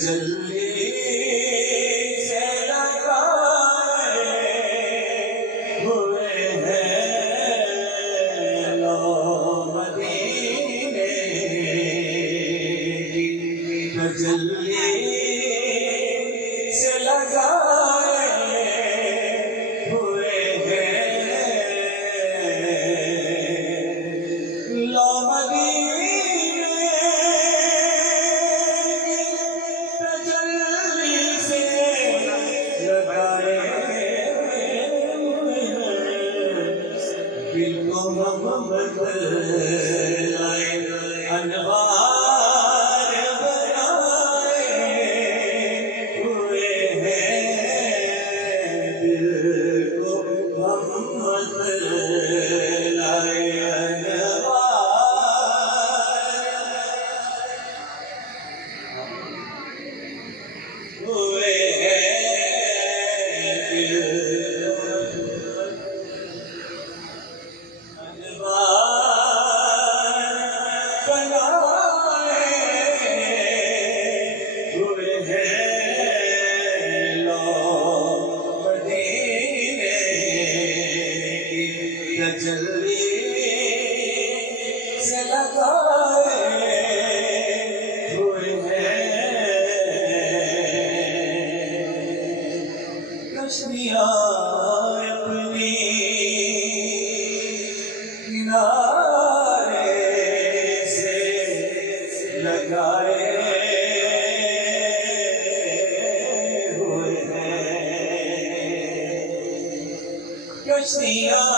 तजल्ली से लगाए हुए हैं लो मदीने की तजल्ली से लगाए हुए हैं लो मोहम्मद लाए अनवार बनाए हुए हैं दिल को मोहम्मद लाए अनवार हुए तजल्ली से लगाए हुए हैं कश्तियाँ अपनी किनारे से लगाए हुए हैं कश्तियाँ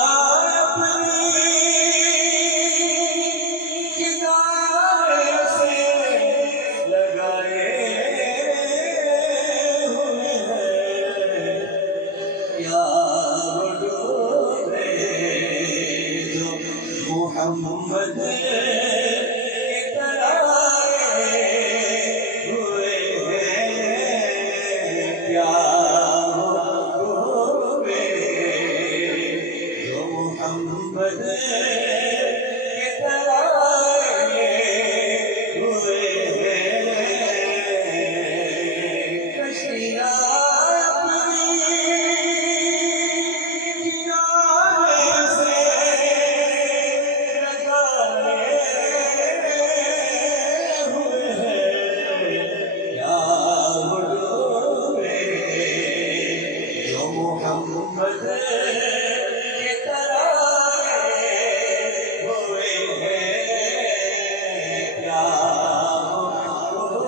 मोहम्मद के तराए हुए हैं प्यार हुए जो मोहम्मद के तराए हुए हैं कश्तियाँ मोहम्मद के तराए हुए हैं प्यार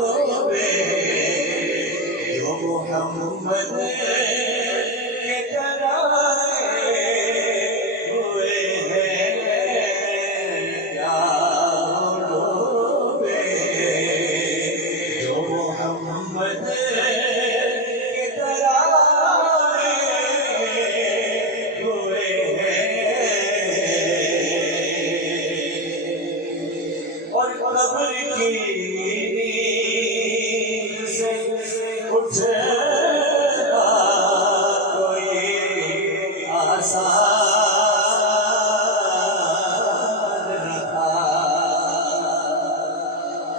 हुए जो मोहम्मद के तराए हुए हैं प्यार हुए जो मोहम्मद उठना कोई आसान न था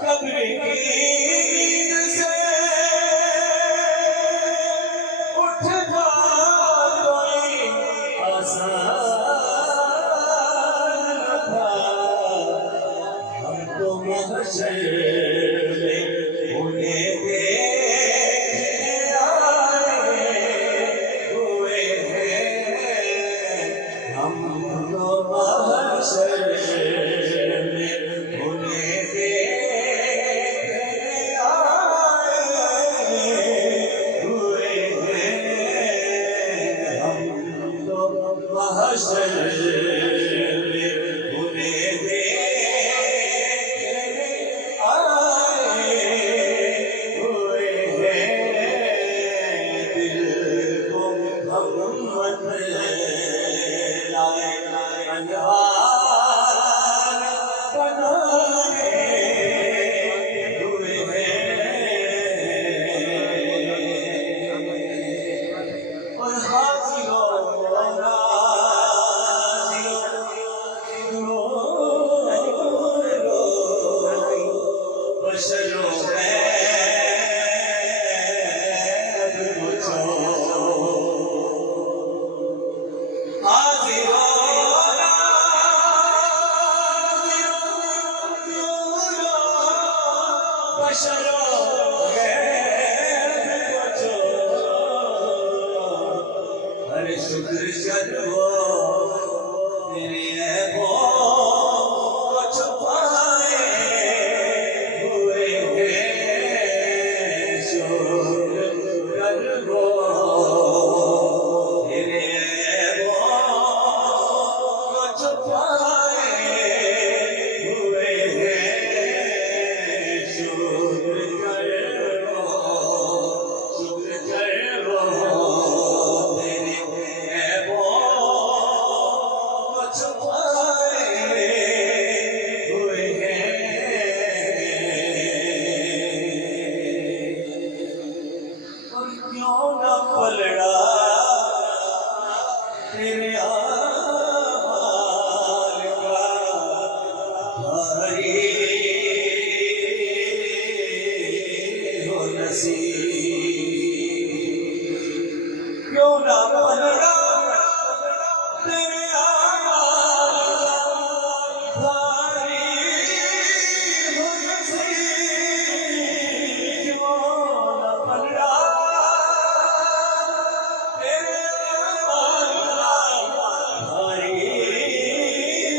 कब्र की नींद से उठना कोई आसान न था हम तो महशर में उन्हें बशरो गैर बचो हर शुक्र शर्वो तेरे ऐबों को छुपाए हुए हैं शुक्र करवो तेरे ऐबों को छुपाए हुए हैं शुक्र करवो तेरे ऐबों को छुपाए हुए हैं और क्यों न पलड़ा तेरे आमाल का भारी हो नसीब क्यों न पलड़ा तेरे आमाल का भारी हो नसीब क्यों न पलड़ा तेरे आमाल का भारी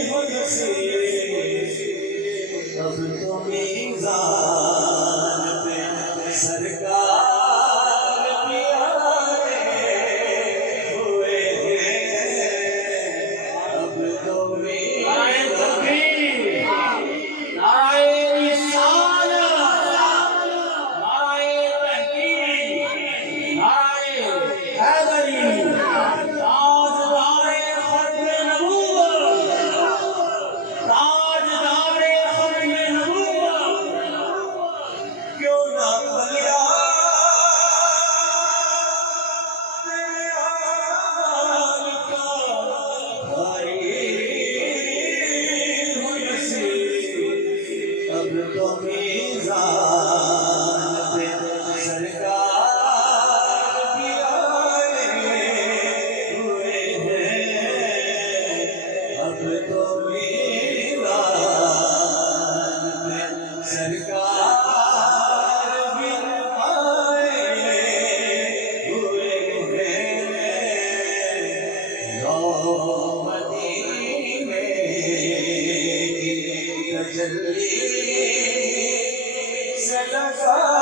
हो नसीब अब तो मीज़ान पे सरकार भी आए हुए हैं अब तो मीज़ान क्यों ना पलड़ा तेरे आमाल का भारी हो नसीब अब तो मीज़ान पे सरकार भी आए हुए हैं अब तो मीज़ान पे सरकार भी आए हुए हैं लो मदीने की तजल्ली से लगा